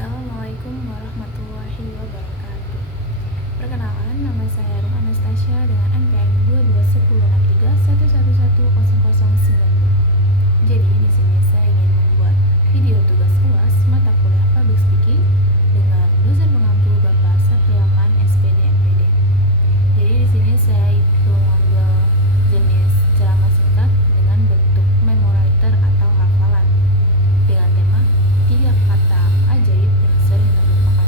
Assalamualaikum warahmatullahi wabarakatuh. Perkenalkan, nama saya Rum Anastasia dengan NPM 221063111009. Jadi di sini saya ingin membuat video tugas UAS mata kuliah Public Speaking dengan dosen pengampu Bapak Satriaman SPD MPD. Jadi di sini saya itu mengambil jenis ceramah singkat dengan bentuk memoriter atau hafalan dengan tema 3 kata ajaib yang sering terlupakan.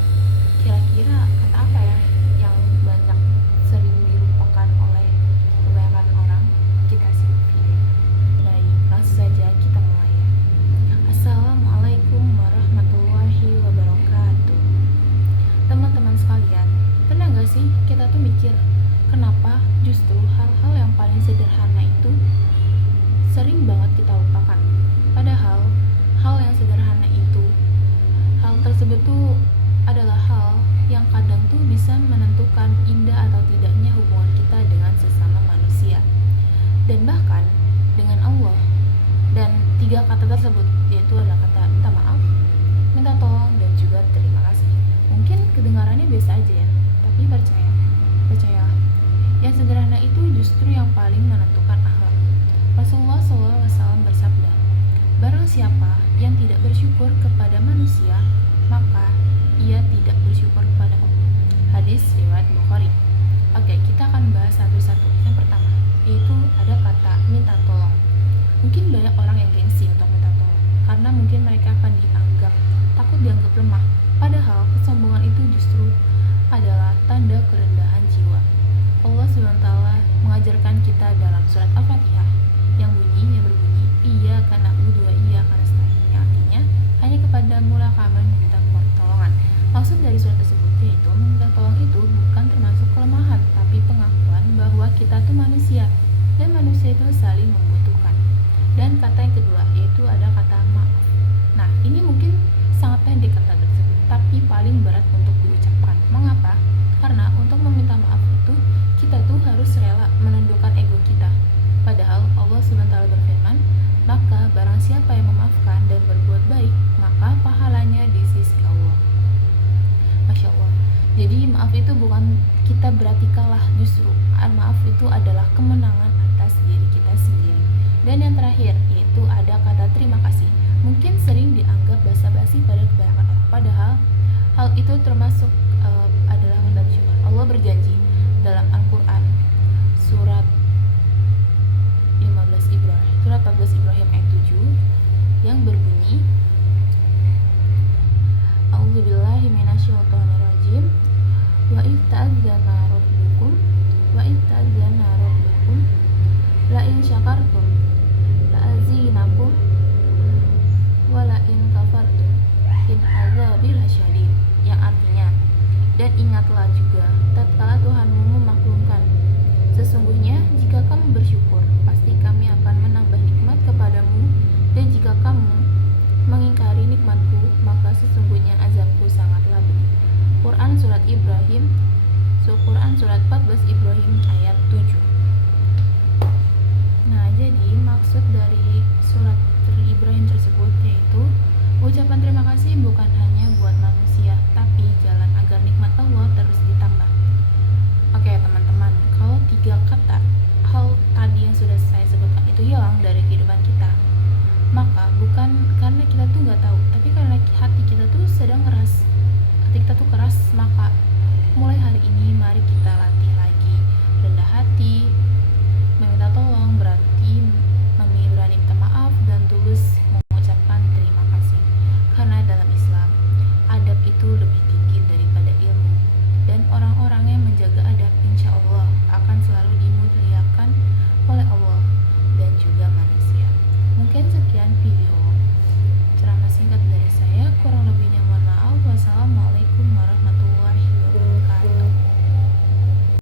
Kira-kira kata apa ya yang banyak sering dilupakan oleh kebanyakan orang? Kita simak video. Baik, langsung saja kita mulai ya. Assalamualaikum warahmatullahi wabarakatuh. Teman-teman sekalian, pernah gak sih kita tuh mikir kenapa justru hal-hal yang paling sederhana itu sering banget kita lupakan? Padahal hal yang sederhana itu, hal tersebut tuh adalah hal yang kadang tuh bisa menentukan indah atau tidaknya hubungan kita dengan sesama manusia dan bahkan dengan Allah. Dan 3 kata tersebut yaitu adalah kata minta maaf, minta tolong, dan juga terima kasih. Mungkin kedengarannya biasa aja ya, tapi percayalah, yang sederhana itu justru yang paling menentukan akhlak. Rasulullah SAW bersabda, barang siapa yang tidak bersyukur kepada manusia, maka ia tidak bersyukur kepada Allah. Hadis riwayat Bukhari. Oke, kita akan bahas satu-satu. Yang pertama, yaitu ada kata minta tolong. Mungkin banyak orang yang gengsi untuk minta tolong, karena mungkin mereka akan takut dianggap lemah. Padahal kesombongan itu justru adalah tanda kerendahan jiwa. Allah SWT mengajarkan kita dalam surat Al-Fatihah yang berbunyi iyyaka na'budu wa iyyaka nasta'in, yang artinya hanya kepadamu lah kami meminta pertolongan. Maksud dari surat tersebut yaitu meminta tolong itu bukan termasuk kelemahan, tapi pengakuan bahwa kita tuh manusia dan manusia itu saling membutuhkan. Dan kata yang kedua yaitu ada kata maaf. Nah, ini mungkin sangat pendek kata tersebut, tapi paling berat untuk diucapkan. Mengapa? Karena untuk meminta maaf itu kita tuh harus rela menundukkan ego kita. Padahal Allah SWT berfirman, maka barang siapa yang memaafkan dan berbuat baik, maka pahalanya di sisi Allah. Masya Allah. Jadi maaf itu bukan kita berarti kalah, justru maaf itu adalah kemenangan atas diri kita sendiri. Dan yang terakhir yaitu ada kata terima kasih. Mungkin sering dianggap basa-basi pada kebanyakan orang, padahal hal itu termasuk adalah kata bersyukur. Allah berjanji dalam Al-Quran surat 14 Ibrahim ayat 7 yang berbunyi A'udzubillahi minasyaitonirrajim wa itta'adzana rabbukum la in syakartum la azinakum wa la in kafartum in azabi lasyadid, yang artinya, dan ingatlah juga tatkala Tuhanmu memaklumkan, sesungguhnya jika kamu bersyukur pasti kami akan menambah nikmat kepadamu, dan jika kamu mengingkari nikmatku maka sesungguhnya azabku sangatlah pedih. Quran surat 14 Ibrahim ayat 7. Nah, jadi maksud dari surat Ibrahim tersebut yaitu ucapan terima kasih bukan hanya buat manusia, tapi jalan agar nikmat Allah terus ditambah. Oke teman-teman, kalau 3 kata hal